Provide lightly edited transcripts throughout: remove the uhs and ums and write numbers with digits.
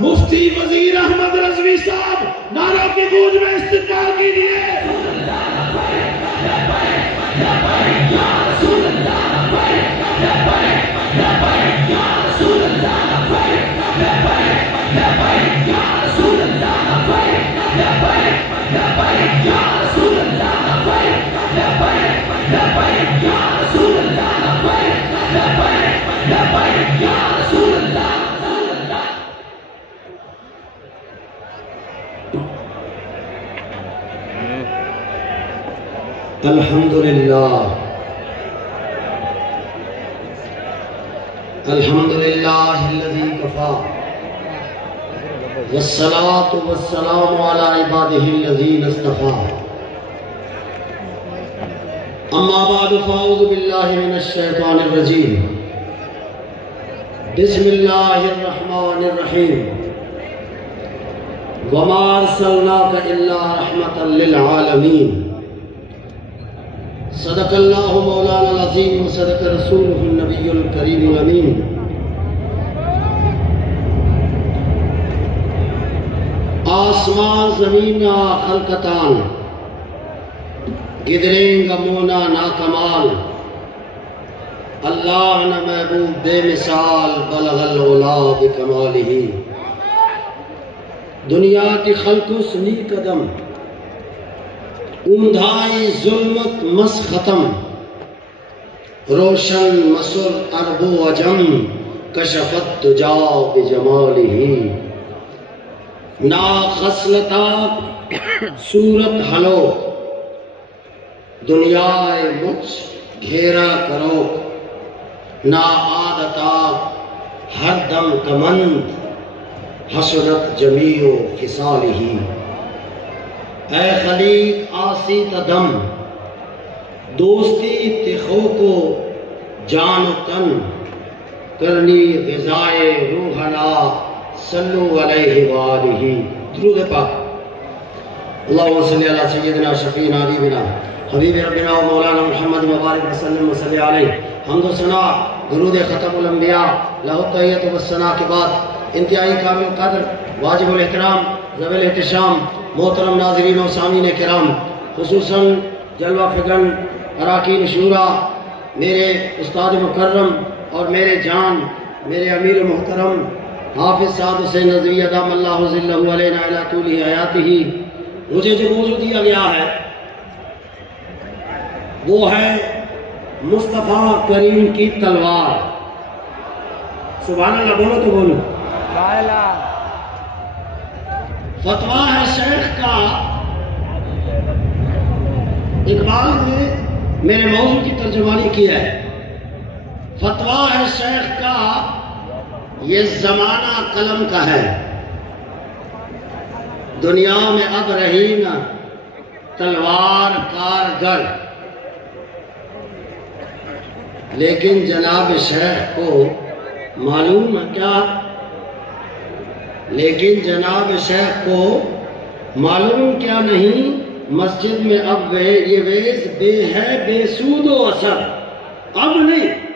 مفتی وزیر احمد رضوی صاحب نعروں کی گونج میں استقبال کیجیے۔ الحمدللہ الحمدللہ الذی کفا والصلاة والسلام علی عبادہ الذین اصطفا اما بعد فاعوذ باللہ من الشیطان الرجیم بسم اللہ الرحمن الرحیم وما ارسلناک الا رحمتا للعالمین صدق اللہ مولانا العظیم وصدق رسولہ النبی الکریم الامین۔ آسمان زمین خلقتان گدریں گمونا ناکمال اللہ نہ محبوب بے مثال بلغ العلا بکمالہ۔ دنیا کی خلق سنی قدم امدھائی ظلمت مس ختم روشن مسر عرب و عجم کشفت تجا بجمالہ۔ نا خصلتا صورت ہلو دنیا مجھ گھیرا کرو نا عادتا ہر دم کمند حسنت جمیع خصالہ۔ اے خلیق آسی تدم دوستی تخو کو جان و تن کرنی غذائے روحنا صلو علیہ وآلہ۔ درود پاک۔ اللہم صلی علی سیدنا شفیعنا حبیبنا حبیب ربنا و مولانا محمد مبارک وسلم وصلی علیہ۔ حمد و ثنا درود ختم الانبیاء لہ التحیت والثناء کے بعد انتہائی کامل قدر واجب الاحترام ذوی الاحتشام محترم ناظرین و سامعین کرام، خصوصاً جلوہ فگن اراکین شورا، میرے استاد مکرم اور میرے جان میرے امیر محترم حافظ سعد حسین نظوی ادام اللہ ظلہ علینا الی طول حیاتہ۔ مجھے جو موضوع دیا گیا ہے وہ ہے مصطفیٰ کریم کی تلوار۔ سبحان اللہ بولو تو بولو۔ فتویٰ ہے شیخ کا، اقبال نے میرے موضوع کی ترجمانی کی ہے۔ فتویٰ ہے شیخ کا یہ زمانہ قلم کا ہے، دنیا میں اب رہی نہ تلوار کارگر، لیکن جناب شیخ کو معلوم ہے کیا؟ لیکن جناب شیخ کو معلوم کیا نہیں، مسجد میں اب یہ ویز بے ہے بے سود و اثر۔ اب نہیں،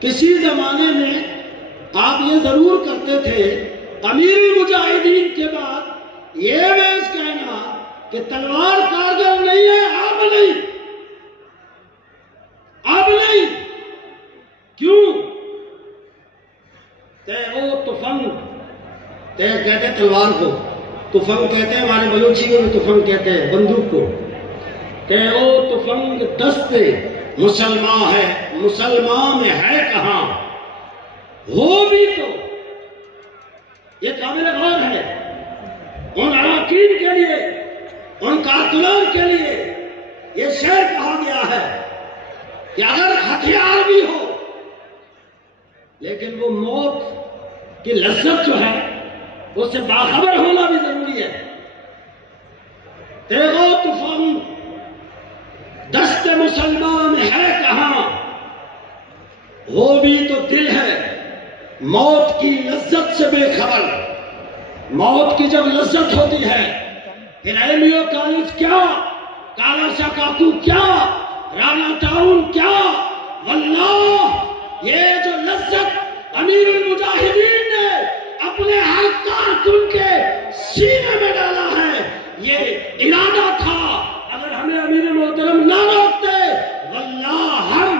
کسی زمانے میں آپ یہ ضرور کرتے تھے، امیر المجاہدین کے بعد یہ ویز کہنا کہ تلوار کارگر نہیں ہے، اب نہیں، اب نہیں۔ کیوں؟ تے او تفنگ، تے کہتے ہیں تلوار کو، تفنگ کہتے ہیں، ہمارے بلوچی میں تفنگ کہتے ہیں بندوق کو۔ تے او تفنگ دست مسلمان ہے، مسلمان میں ہے کہاں؟ ہو بھی تو یہ قابل غور ہے ان اراکین کے لیے، ان کارکنان کے لیے یہ شعر کہا گیا ہے کہ اگر ہتھیار بھی ہو لیکن وہ موت کی لذت جو ہے اس سے باخبر ہونا بھی ضروری ہے۔ تیغ و طوفان دست مسلمان ہے کہاں؟ وہ بھی تو دل ہے موت کی لذت سے بے خبر۔ موت کی جب لذت ہوتی ہے پھر ایمیو کالج کیا، کالاسا کاکو کیا، رانا ٹاؤن کیا، واللہ یہ جو لذت امیر المجاہدین نے اپنے ان کے سینے میں ڈالا ہے. یہ ارادہ تھا، اگر ہمیں امیر محترم نہ روکتے واللہ ہم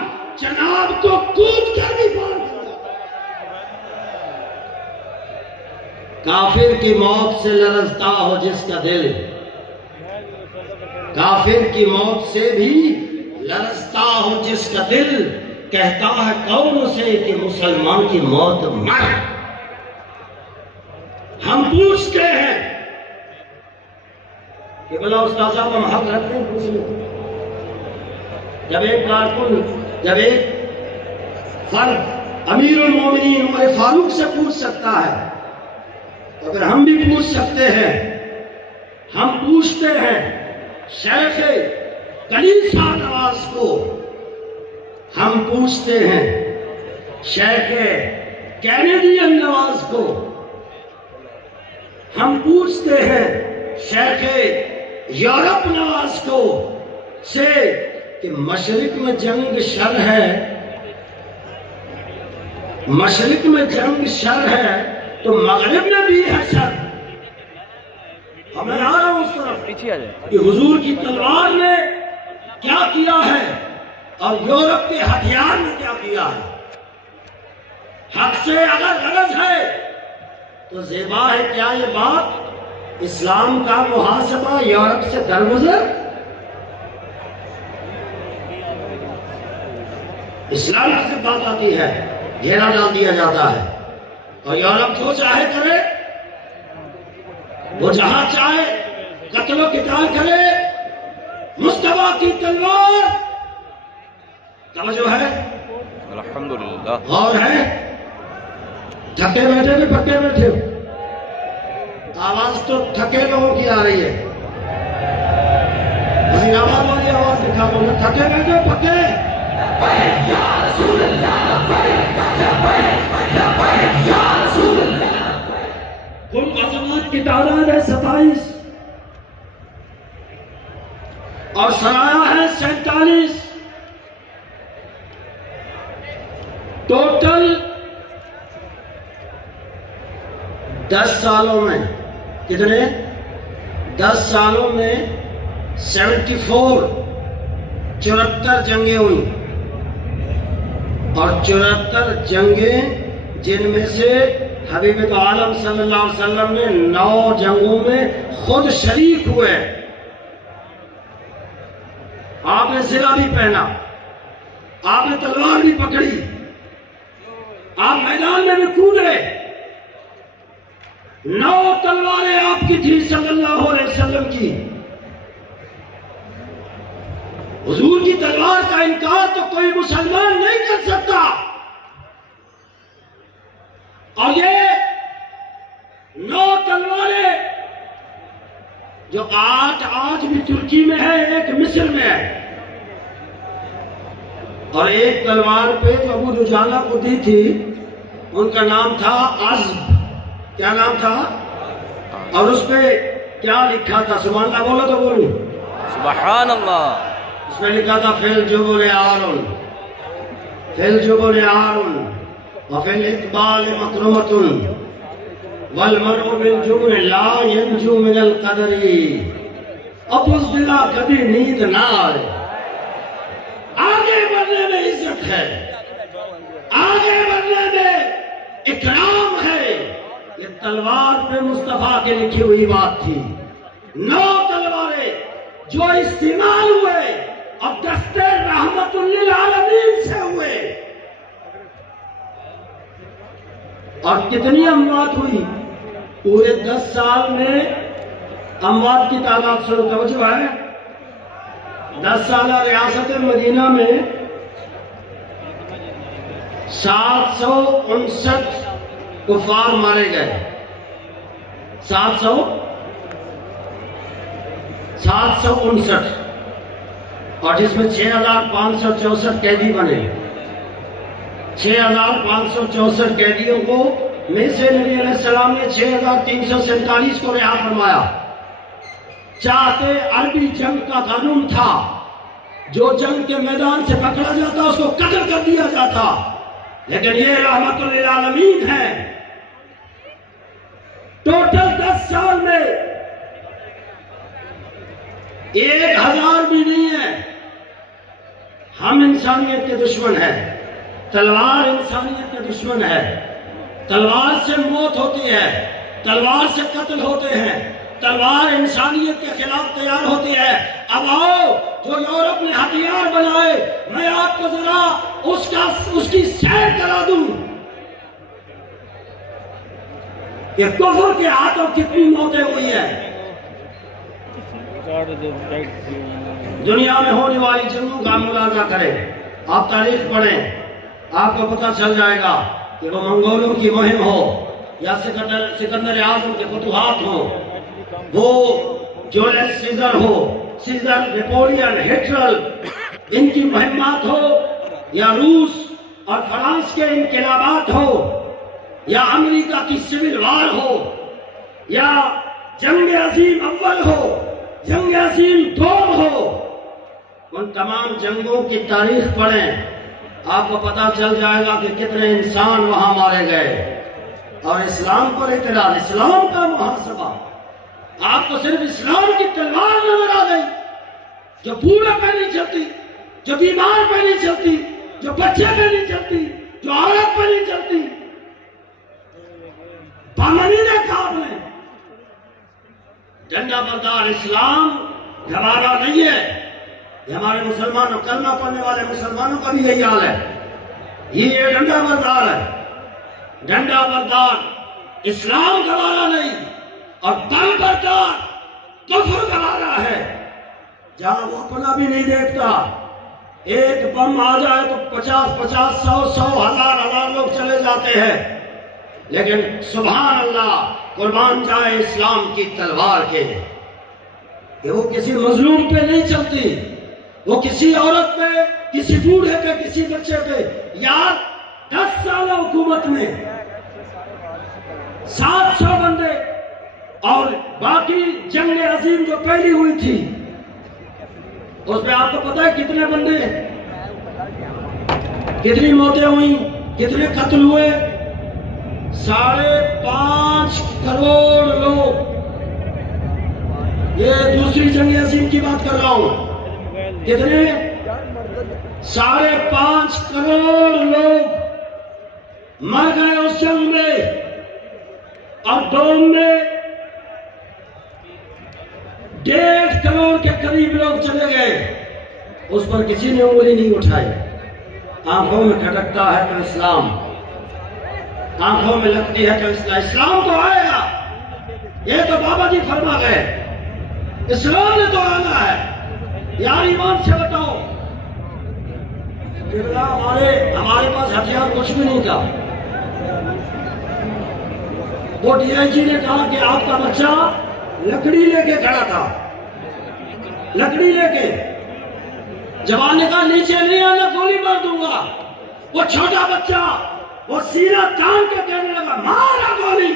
جناب کو کود کر بھی پار کر جاتے. کافر کی موت سے لرزتا ہو جس کا دل، کافر کی موت سے بھی لرزتا ہو جس کا دل، کہتا ہے کون اسے کہ مسلمان کی موت مر. ہم پوچھتے ہیں کہ بلا استاد صاحب ہم حق رکھتے ہیں پوچھنے. جب ایک کارکن، جب ایک فرد امیر المومنین عمر فاروق سے پوچھ سکتا ہے، اگر ہم بھی پوچھ سکتے ہیں. ہم پوچھتے ہیں شیخ کلیسا نواز کو، ہم پوچھتے ہیں شیخ کینیڈین نواز کو، ہم پوچھتے ہیں شیخ یورپ نواز کو سے کہ مشرق میں جنگ شر ہے، مشرق میں جنگ شر ہے تو مغرب میں بھی ہے شر. ہمیں آ رہا ہوں اس طرف کہ حضور کی تلوار نے کیا کیا ہے اور یورپ کے ہتھیار نے کیا کیا ہے. حق سے اگر غلط ہے تو زیبا ہے کیا یہ بات اسلام کا محاسبہ یورپ سے درگزر. اسلام کی جب بات آتی ہے گھیرا ڈال دیا جاتا ہے اور یورپ جو چاہے کرے، وہ جہاں چاہے قتل و قتال کرے. مصطفیٰ کی تلوار توجہ ہے الحمدللہ اور ہے. تھکے بیٹھے بھی پکے بیٹھے ہو، آواز تو تھکے لوگوں کی آ رہی ہے. وزیر آباد والی آواز دکھا دو نا، تھکے بیٹھے پکے. کل غزوات کی تعداد ہے 27 اور سرایا ہے 47. ٹوٹل 10 سالوں میں کتنے؟ 10 سالوں میں 74 جنگیں ہوئی اور 74 جنگیں جن میں سے حبیب عالم صلی اللہ علیہ وسلم نے 9 جنگوں میں خود شریک ہوئے. آپ نے زرہ بھی پہنا، آپ نے تلوار بھی پکڑی، آپ میدان میں بھی کودے. 9 تلواریں آپ کی تھی صلی اللہ علیہ وسلم کی. حضور کی تلوار کا انکار تو کوئی مسلمان نہیں کر سکتا. اور یہ 9 تلواریں جو آج بھی ترکی میں ہے، ایک مصر میں ہے، اور ایک تلوار پہ جو ابو دجانہ کو دی تھی ان کا نام تھا عزب. کیا نام تھا؟ اور اس پہ کیا لکھا تھا؟ سبحان اللہ بولو تو بولو سبحان اللہ. اس میں لکھا تھا فی الجبل عار، فی الجبل عار وفی الاقبال مکرمۃ والمرء بالجبل لا ینجو من القدر. ابوس دلا کبھی نیند نہ آئے. آگے بڑھنے میں عزت ہے، آگے بڑھنے میں اکرام ہے. یہ تلوار پہ مصطفیٰ کے لکھی ہوئی بات تھی. 9 تلواریں جو استعمال ہوئے اب دستے رحمت للعالمین سے ہوئے. اور کتنی اموات ہوئی پورے 10 سال میں؟ اموات کی تعداد سے توجہ ہے. 10 سالہ ریاست مدینہ میں 759 کفار مارے گئے. 759 اور جس میں 6564 قیدی بنے. 6564 قیدیوں کو میں سے نبی علیہ السلام نے 6347 کو رہا فرمایا. چاہتے عربی جنگ کا قانون تھا، جو جنگ کے میدان سے پکڑا جاتا اس کو قتل کر دیا جاتا، لیکن یہ رحمت للعالمین ہے. ٹوٹل 1000 بھی نہیں ہے. ہم انسانیت کے دشمن ہیں. تلوار انسانیت کے دشمن ہے. تلوار سے موت ہوتی ہے، تلوار سے قتل ہوتے ہیں، تلوار انسانیت کے خلاف تیار ہوتی ہے. اب آؤ جو یورپ نے ہتھیار بنائے، میں آپ کو ذرا اس کی سیر کرا دوں کہ کفر کے ہاتھوں کتنی موتیں ہوئی ہیں. دنیا میں ہونے والی جنگوں کا ملاحظہ کریں، آپ تاریخ پڑھیں، آپ کو پتہ چل جائے گا کہ وہ منگولوں کی مہم ہو یا سکندر اعظم کے فتوحات ہو، وہ جولیس سیزر ہو، سیزر، نیپولین، ہٹلر، ان کی مہمات ہو، یا روس اور فرانس کے انقلابات ہو، یا امریکہ کی سول وار ہو، یا جنگ عظیم اول ہو، جنگ عظیم دوم ہو، ان تمام جنگوں کی تاریخ پڑھیں، آپ کو پتہ چل جائے گا کہ کتنے انسان وہاں مارے گئے. اور اسلام پر اعتراض، اسلام کا محاسبہ، آپ کو صرف اسلام کی تلوار نظر آ گئی جو بوڑھا پہ نہیں چلتی، جو بیمار پہ نہیں چلتی، جو بچے پہ نہیں چلتی، جو عورت پہ نہیں چلتی. پامنی دیکھا آپ نے. ڈنڈا بردار اسلام گوارا نہیں ہے. یہ ہمارے مسلمانوں، کلمہ پڑھنے والے مسلمانوں کا بھی یہی حال ہے. یہ ڈنڈا بردار ہے. ڈنڈا بردار اسلام گوارا نہیں، اور بم بردار کفر گوارا ہے. جہاں وہ اپنا بھی نہیں دیکھتا، ایک بم آ جائے تو 50 100 1000 لوگ چلے جاتے ہیں. لیکن سبحان اللہ، قربان جائے اسلام کی تلوار کے، کہ وہ کسی مظلوم پہ نہیں چلتی، وہ کسی عورت پہ، کسی بوڑھے پہ، کسی بچے پہ. یار 10 سال حکومت میں 700 بندے، اور باقی جنگ عظیم جو پہلی ہوئی تھی اس میں آپ کو پتا ہے کتنے بندے، کتنی موتیں ہوئی، کتنے قتل ہوئے؟ 5.5 کروڑ لوگ. یہ دوسری جنگ عظیم کی بات کر رہا ہوں. کتنے؟ 5.5 کروڑ لوگ مر گئے اس جنگ میں. اور ڈوم میں 1.5 کروڑ کے قریب لوگ چلے گئے. اس پر کسی نے انگلی نہیں اٹھائی. آنکھوں میں کھٹکتا ہے تو اسلام، آنکھوں میں لگتی ہے تو اسلام تو آئے گا. یہ تو بابا جی فرما گئے، اسلام نے تو آنا ہے. یار ایمان سے بتاؤ، ہمارے پاس ہتھیار کچھ بھی نہیں تھا. وہ ڈی آئی جی نے کہا کہ آپ کا بچہ لکڑی لے کے کھڑا تھا، لکڑی لے کے. جوان نے کہا نیچے نہیں آنا، گولی مار دوں گا. وہ چھوٹا بچہ وہ سینہ تان کے کہنے لگا مارا گولی.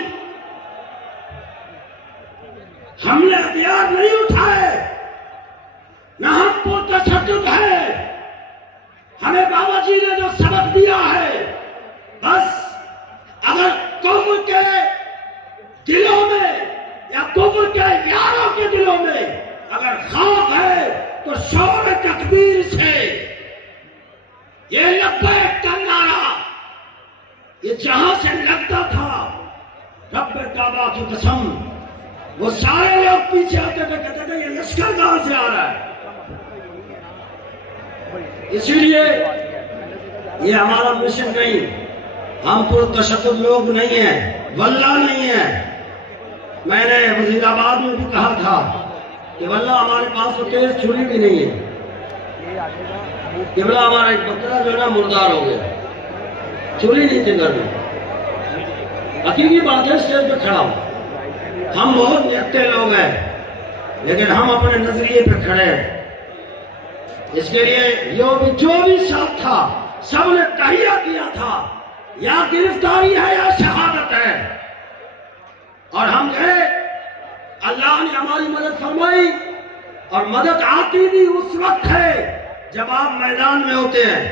ہم نے ہتھیار نہیں اٹھائے، نہ ہم پر تشدد ہے. ہمیں بابا جی نے جو سبق دیا ہے، بس اگر کفر کے دلوں میں یا کفر کے یاروں کے دلوں میں اگر خوف ہے تو شور تکبیر سے یہ لبیک کا نعرہ، یہ جہاں سے لگتا تھا رب کعبہ کی قسم، وہ سارے لوگ پیچھے آتے تھے، کہتے تھے یہ لشکر کہاں سے آ رہا ہے. اسی لیے یہ ہمارا مشن نہیں، ہم پر تشدد لوگ نہیں ہیں، واللہ نہیں ہیں. میں نے وزیر آباد میں بھی کہا تھا کہ واللہ ہمارے پاس تو تیز چھری بھی نہیں ہے. کہ بلا ہمارا ایک بکرا جو ہے نا مردار ہو گیا، چھری نہیں تھی گھر میں. حقیقی بات ہے، اسٹیج پہ کھڑا ہوں. ہم بہت نیکتے لوگ ہیں، لیکن ہم اپنے نظریے پہ کھڑے ہیں. اس کے لیے جو بھی ساتھ تھا سب نے تہیہ کیا تھا، یا گرفتاری ہے یا شہادت ہے. اور ہم گئے، اللہ نے ہماری مدد فرمائی. اور مدد آتی بھی اس وقت ہے جب آپ میدان میں ہوتے ہیں.